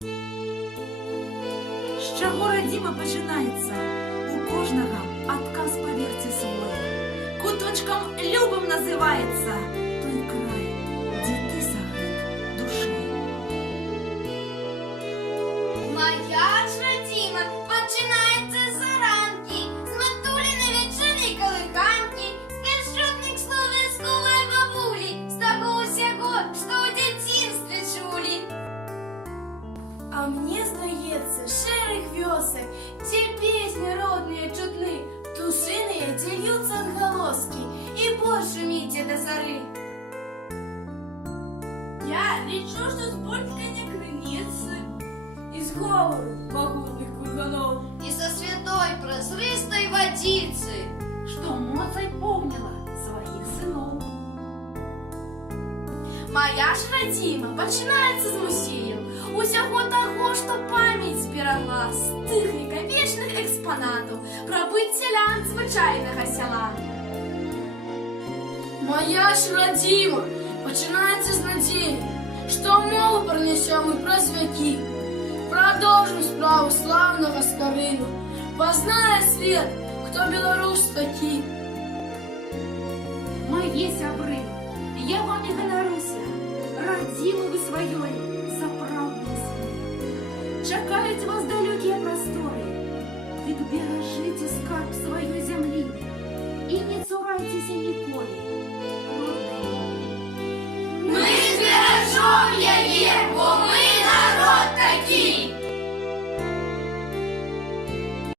З чого радіма починається? У кожного отказ по вірці свой. Куточком любим називається той край, де ти согрет душею. Моя ж родима починається з заранки, з матуліни вечірні колиханки, з першотних словескової бабулі, з того всього, що у дитинстві чули. А мне здається, шерих вёсок, те песни родные чутны, птушиные тельются отголоски, и больше мите до зары. Я лечу, что с бульканья крыницы, из говору могутных курганов, І со святой прозристої водиці. Что Моцай помнила своих сынов. Моя ж родима починається з мусіїв, усього того, що пам'ять зберегла з тих віковічних експонатів про быт селян звичайного села. Моя ж родима починається з надії, що мову пронесемо і през веки. Продовжим справу славного Скорину, познає світ, хто білорус такий. Мої сябри, я вами ганаруся, родимы вы своей за правду свою. Чекають вас далекі простори, ви бережите скарб своєї землі і не цурайтеся ніколи.